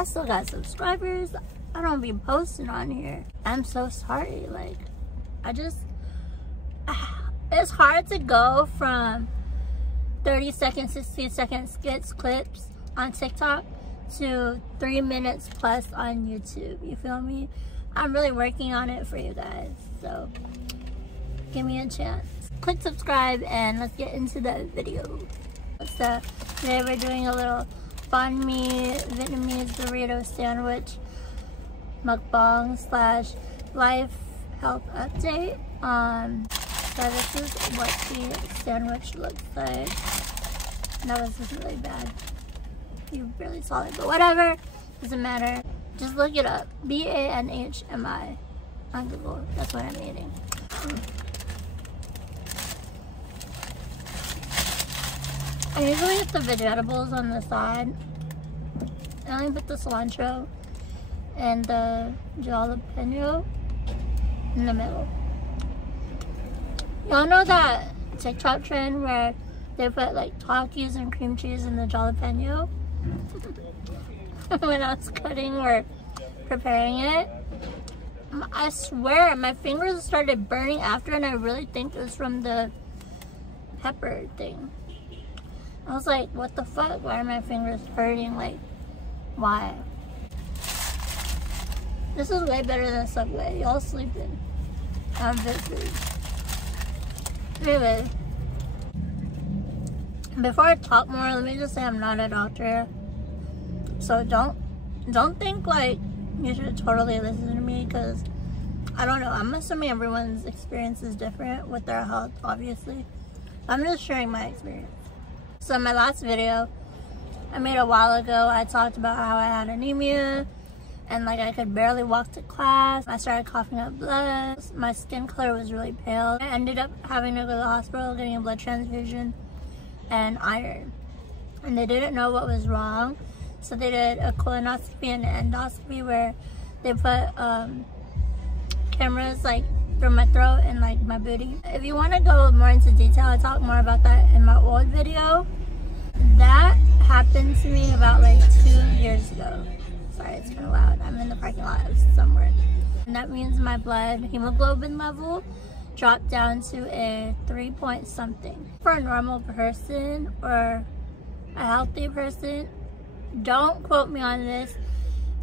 I still got subscribers. I don't be posting on here. I'm so sorry. Like, it's hard to go from 30 seconds, 60 second skits, clips on TikTok to 3 minutes plus on YouTube. You feel me? I'm really working on it for you guys. So give me a chance. Click subscribe and let's get into the video. So today we're doing a little banh mi Vietnamese burrito sandwich mukbang slash life health update. So this is what the sandwich looks like. That was just really bad. You barely saw it, but whatever. Doesn't matter. Just look it up. BANHMI on Google. That's what I'm eating. I usually get the vegetables on the side. I only put the cilantro and the jalapeno in the middle. Y'all know that TikTok trend where they put like Takis and cream cheese in the jalapeno? When I was cutting or preparing it, I swear my fingers started burning after, and I really think it was from the pepper thing. I was like, what the fuck? Why are my fingers hurting? Like, why? This is way better than Subway. Y'all sleeping. I'm busy. Anyway, before I talk more, let me just say I'm not a doctor. So don't think like you should totally listen to me, because I don't know. I'm assuming everyone's experience is different with their health, obviously. I'm just sharing my experience. So in my last video I made a while ago, I talked about how I had anemia and like I could barely walk to class. I started coughing up blood. My skin color was really pale. I ended up having to go to the hospital, getting a blood transfusion and iron. And they didn't know what was wrong. So they did a colonoscopy and an endoscopy where they put cameras like through my throat and like my booty. If you want to go more into detail, I talk more about that in my old video. That happened to me about like 2 years ago. Sorry, it's kind of loud. I'm in the parking lot somewhere. And that means my blood hemoglobin level dropped down to a 3 point something. For a normal person or a healthy person, don't quote me on this,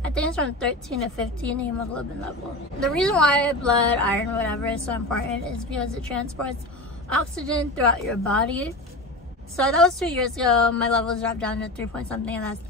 I think it's from 13 to 15 hemoglobin level. The reason why blood, iron, whatever is so important is because it transports oxygen throughout your body. So that was 2 years ago. My levels dropped down to 3 point something, and that's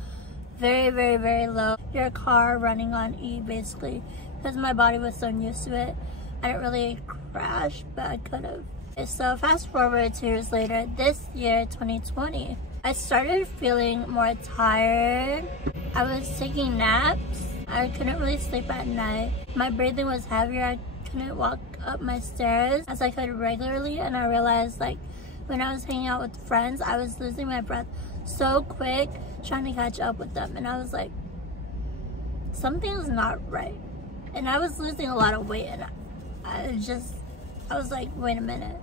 very, very, very low. Your car running on E, basically, because my body was so used to it. I didn't really crash, but I could have. So fast forward 2 years later, this year, 2020, I started feeling more tired. I was taking naps. I couldn't really sleep at night. My breathing was heavier. I couldn't walk up my stairs as I could regularly, and I realized like when I was hanging out with friends, I was losing my breath so quick trying to catch up with them, and I was like, something's not right. And I was losing a lot of weight, and I was like, wait a minute,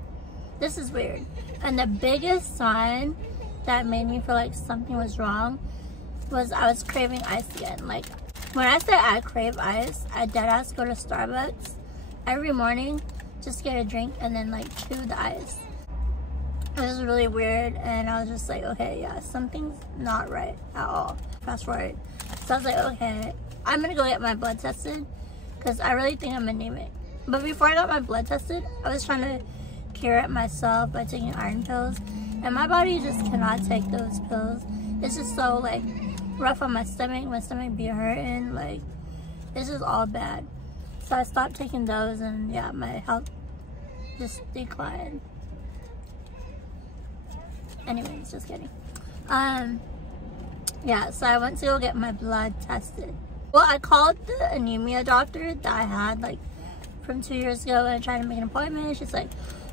this is weird. And the biggest sign that made me feel like something was wrong was I was craving ice again. Like, when I say I crave ice, I deadass go to Starbucks every morning, just get a drink and then like chew the ice. It was really weird, and I was just like, okay, yeah, something's not right at all. Fast forward. So I was like, okay, I'm gonna go get my blood tested because I really think I'm anemic. But before I got my blood tested, I was trying to cure it myself by taking iron pills, and my body just cannot take those pills. It's just so like rough on my stomach be hurting, like it's just all bad. So I stopped taking those, and yeah, my health just declined. Anyways, just kidding. Yeah, so I went to go get my blood tested. Well, I called the anemia doctor that I had like from 2 years ago, and I tried to make an appointment. She's like,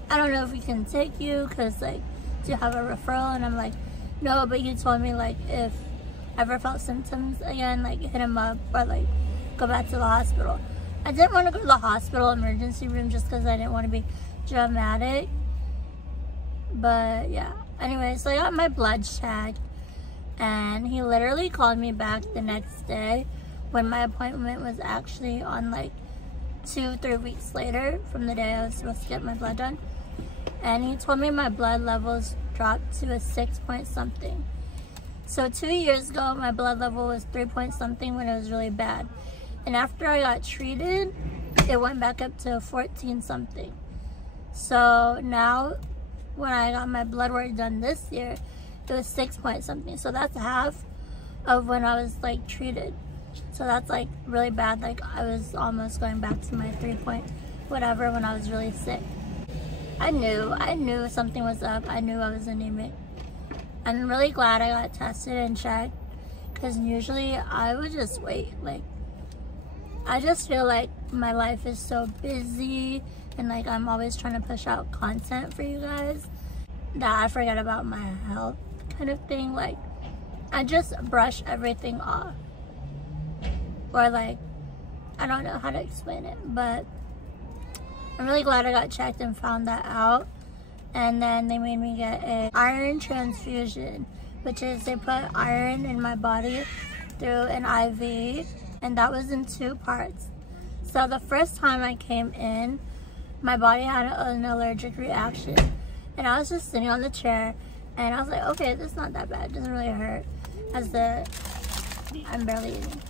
I don't know if we can take you because like, do you have a referral? And I'm like, no, but you told me like if I ever felt symptoms again, like hit him up or like go back to the hospital. I didn't want to go to the hospital emergency room just because I didn't want to be dramatic. But yeah, anyway, so I got my blood checked, And he literally called me back the next day when my appointment was actually on like 2-3 weeks later from the day I was supposed to get my blood done. And he told me my blood levels dropped to a 6 point something. So 2 years ago, my blood level was 3 point something when it was really bad. And after I got treated, it went back up to 14 something. So now, when I got my blood work done this year, it was 6 point something. So that's half of when I was like treated. So that's like really bad. Like I was almost going back to my 3 point whatever when I was really sick. I knew something was up. I knew I was anemic. I'm really glad I got tested and checked, because usually I would just wait. Like, I just feel like my life is so busy and like I'm always trying to push out content for you guys that I forget about my health kind of thing. Like, I just brush everything off, or like, I don't know how to explain it, but I'm really glad I got checked and found that out. And then they made me get a iron transfusion, which is they put iron in my body through an IV, and that was in 2 parts. So the first time I came in, my body had an allergic reaction, and I was just sitting on the chair and I was like, okay, this is not that bad, it doesn't really hurt, I'm barely eating.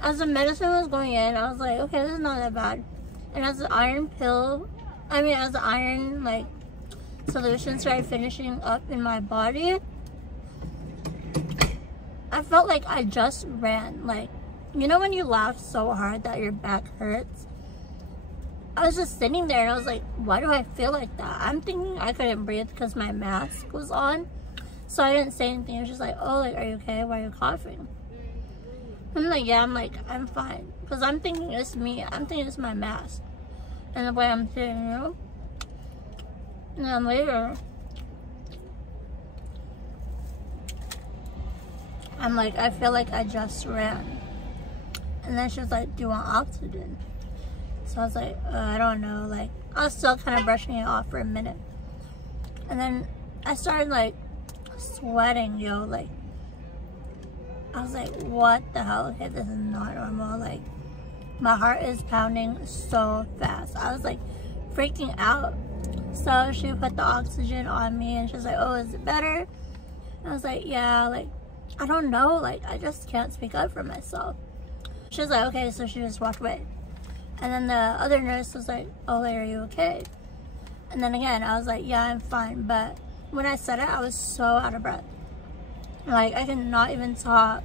As the medicine was going in, I was like, okay, this is not that bad. And as the iron like solution started finishing up in my body, I felt like I just ran. Like, you know when you laugh so hard that your back hurts? I was just sitting there and I was like, why do I feel like that? I'm thinking I couldn't breathe because my mask was on. So I didn't say anything. I was just like, oh, like, are you okay? Why are you coughing? I'm like, yeah, I'm fine. Because I'm thinking it's me. I'm thinking it's my mask. And the way I'm sitting, you know? And then later, I'm like, I feel like I just ran. And then she was like, do you want oxygen? So I was like, I don't know. Like, I was still kind of brushing it off for a minute. And then I started like sweating, yo. Like, I was like, what the hell? Okay, this is not normal. Like, my heart is pounding so fast. I was like freaking out. So she put the oxygen on me and she was like, oh, is it better? And I was like, yeah, like, I don't know. Like, I just can't speak up for myself. She was like, okay, so she just walked away. And then the other nurse was like, oh, like, are you okay? And then again, I was like, yeah, I'm fine. But when I said it, I was so out of breath. Like, I could not even talk.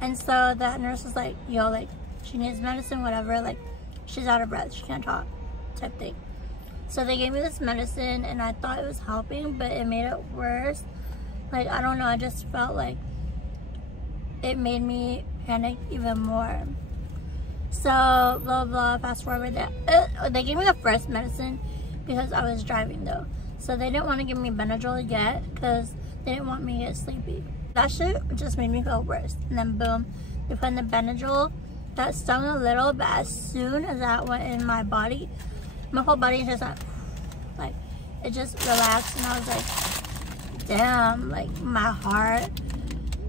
And so that nurse was like, yo, like, she needs medicine, whatever. Like, she's out of breath, she can't talk, type thing. So they gave me this medicine and I thought it was helping, but it made it worse. Like, I don't know, I just felt like it made me panic even more. So, blah, blah, fast forward. They gave me the first medicine because I was driving, though. So they didn't want to give me Benadryl yet because they didn't want me to get sleepy. That shit just made me feel worse. And then, boom, they put in the Benadryl. That stung a little, but as soon as that went in my body, my whole body just like, it just relaxed. And I was like, damn, like, my heart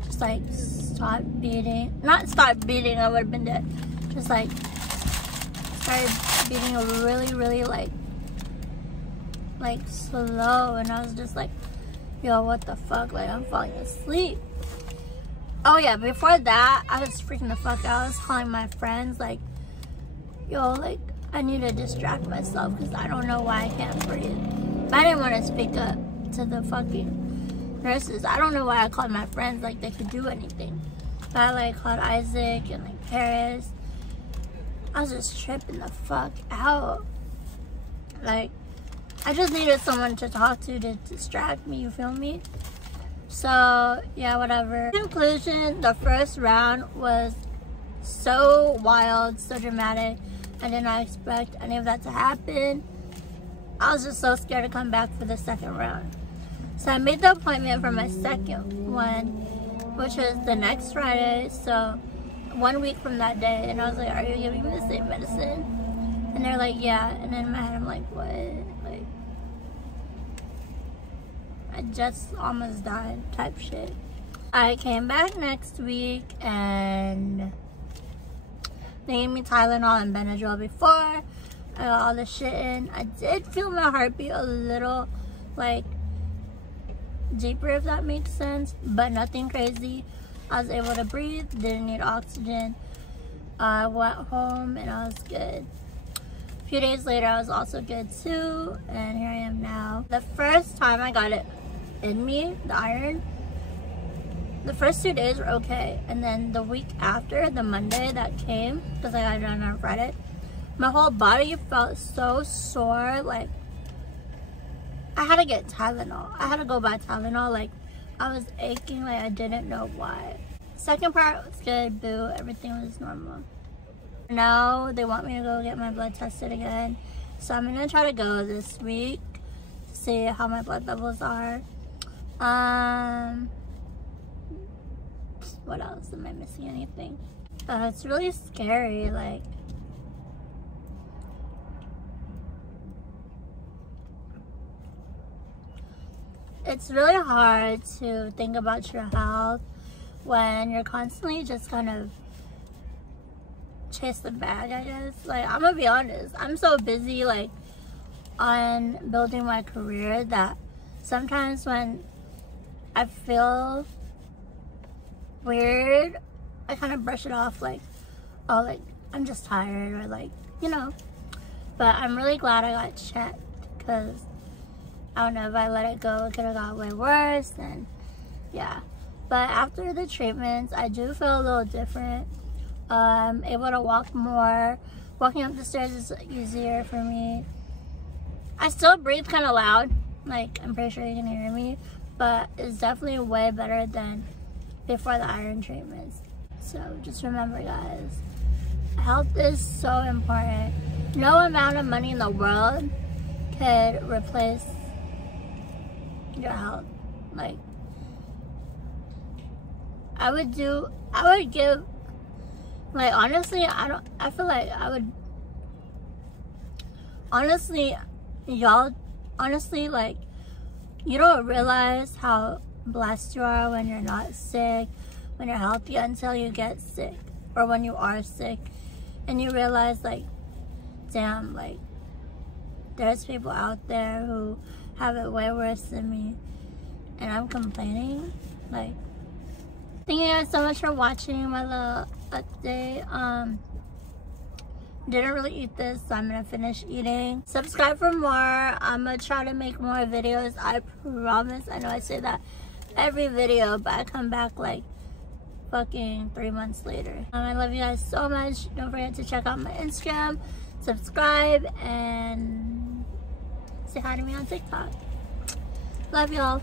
just, like, stopped beating. Not stopped beating, I would have been dead. Just like started beating really, really like slow, and I was just like, yo, what the fuck? Like, I'm falling asleep. Oh yeah, before that, I was freaking the fuck out. I was calling my friends like, yo, like, I need to distract myself because I don't know why I can't breathe. But I didn't want to speak up to the fucking nurses. I don't know why I called my friends like they could do anything. But I like called Isaac and like Paris. I was just tripping the fuck out. Like, I just needed someone to talk to distract me, you feel me? So, yeah, whatever. In conclusion, the first round was so wild, so dramatic. I did not expect any of that to happen. I was just so scared to come back for the second round. So I made the appointment for my second one, which was the next Friday, so 1 week from that day. And I was like, are you giving me the same medicine? And they're like, yeah. And then in my head, I'm like, what? Like, I just almost died type shit. I came back next week and they gave me Tylenol and Benadryl before. I got all the shit in. I did feel my heartbeat a little, like, deeper, if that makes sense, but nothing crazy. I was able to breathe, didn't need oxygen. I went home and I was good. A few days later, I was also good too, and here I am now. The first time I got it in me, the iron, the first 2 days were okay, and then the week after, the Monday that came, because I got it done on Friday, my whole body felt so sore. Like, I had to get Tylenol. I had to go buy Tylenol. Like, I was aching, like I didn't know why. Second part was good, boo, everything was normal. Now they want me to go get my blood tested again, so I'm gonna try to go this week to see how my blood levels are. What else? Am I missing anything? It's really scary. Like, it's really hard to think about your health when you're constantly just kind of chase the bag, I guess. Like, I'm gonna be honest, I'm so busy, like, on building my career that sometimes when I feel weird, I kind of brush it off, like, oh, like, I'm just tired, or like, you know. But I'm really glad I got checked, because I don't know, if I let it go, it could have got way worse, and yeah. But after the treatments, I do feel a little different. I'm able to walk more. Walking up the stairs is easier for me. I still breathe kind of loud, like, I'm pretty sure you can hear me, but it's definitely way better than before the iron treatments. So just remember, guys, health is so important. No amount of money in the world could replace your health. Like, I would give, like, honestly, I feel like I would, honestly, y'all, honestly, like, you don't realize how blessed you are when you're not sick, when you're healthy, until you get sick, or when you are sick and you realize, like, damn, like, there's people out there who have it way worse than me, and I'm complaining. Like, thank you guys so much for watching my little update. Didn't really eat this, so I'm gonna finish eating. Subscribe for more. I'm gonna try to make more videos, I promise. I know I say that every video, but I come back like fucking 3 months later. I love you guys so much. Don't forget to check out my Instagram, subscribe, and say hi to me on TikTok. Love y'all.